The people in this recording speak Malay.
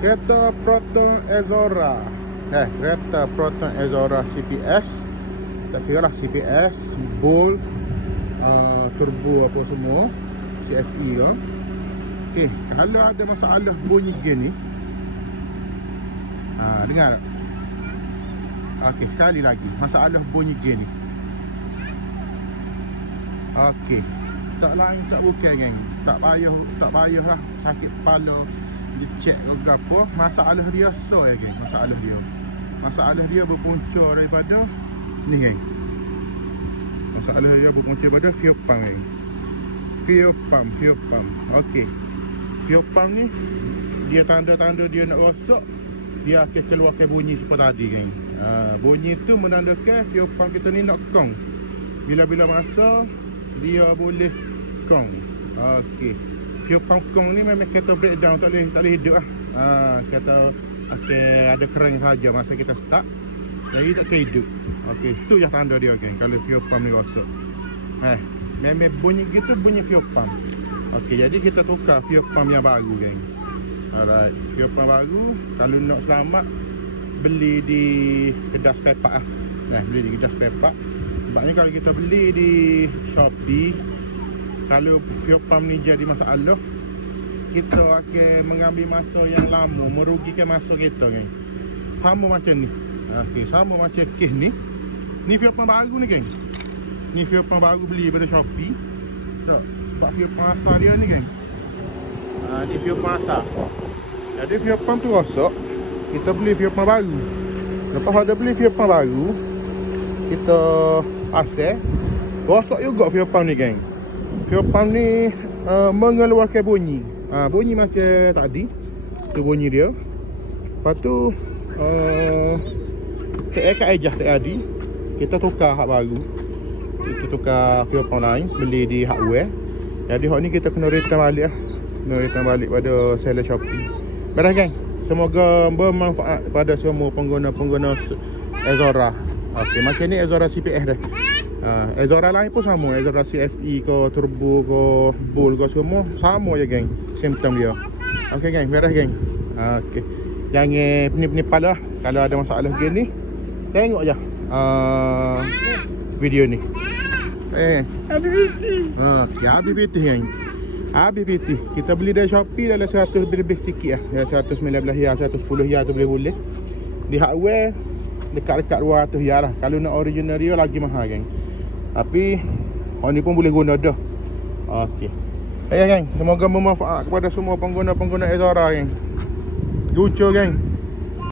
Kereta Proton Exora. Kereta Proton Exora CPS. Tak kira lah CPS, Bull, turbo apa semua, CFE ke. Okey, kalau ada masalah bunyi gen ni, dengar. Okey, sekali lagi, masalah bunyi gen ni. Okey, tak lain tak bukan geng. Tak payah lah sakit kepala dicek ke apa. Masalah dia so ya geng, masalah dia berpunca daripada ni geng. Masalah dia berpunca daripada fuel pump geng. Fuel pump. Okey, fuel pump ni dia tanda-tanda dia nak rosak, dia akan keluarkan bunyi seperti tadi geng. Bunyi tu menandakan fuel pump kita ni nak kong. Bila-bila masa dia boleh kong. Okey, fuel pump kong ni memang kereta breakdown, tak boleh hidup lah. Kereta ada kering saja masa kita start, jadi tak hidup. Okey, tu yang tanda dia geng, kalau fuel pump ni rosak. Memang bunyi gitu, bunyi fuel pump. Okey, jadi kita tukar fuel pump yang baru geng. Alright, fuel pump baru kalau nak selamat beli di kedai spare part lah. Beli di kedai spare part. Sebabnya kalau kita beli di Shopee, kalau fuel pump ni jadi masalah, kita akan mengambil masa yang lama, merugikan masa kita geng. Sama macam ni. Okey, sama macam kes ni. Ni fuel pump baru ni geng. Ni fuel pump baru beli daripada Shopee. Tak, sebab fuel pump asal dia ni geng. Ni fuel pump asal. Jadi fuel pump tu rosak, kita beli fuel pump baru. Lepas ada beli fuel pump baru, kita asal rosak juga fuel pump ni geng. Fuel pump ni mengeluarkan bunyi. Bunyi macam tadi. Tu bunyi dia. Lepas tu kat ejah tadi kita tukar hak baru. Kita tukar fuel pump lain, beli di hardware. Jadi hak ni kita kena return balik lah. Kena return balik pada seller Shopee. Baiklah geng, semoga bermanfaat pada semua pengguna-pengguna Exora. Okey, macam ni Exora CPS dah. Exora lain pun sama, Exora CFE ke, turbo ke, bull ke, semua sama je geng simptom dia. Okey geng, beres geng. Okey, jangan pening-pening kepala kalau ada masalah gen ni. Tengok je video ni. Okey, ABBT geng. ABBT kita beli dari Shopee dalam 100 lebih sikit lah. 119 ya, 110 ya tu boleh. Di hardware dekat-dekat 200 ya lah. Kalau nak original dia lagi mahal geng. Tapi orang ni pun boleh guna dah. Okey. Geng, semoga bermanfaat kepada semua pengguna-pengguna Exora geng. Lucu geng.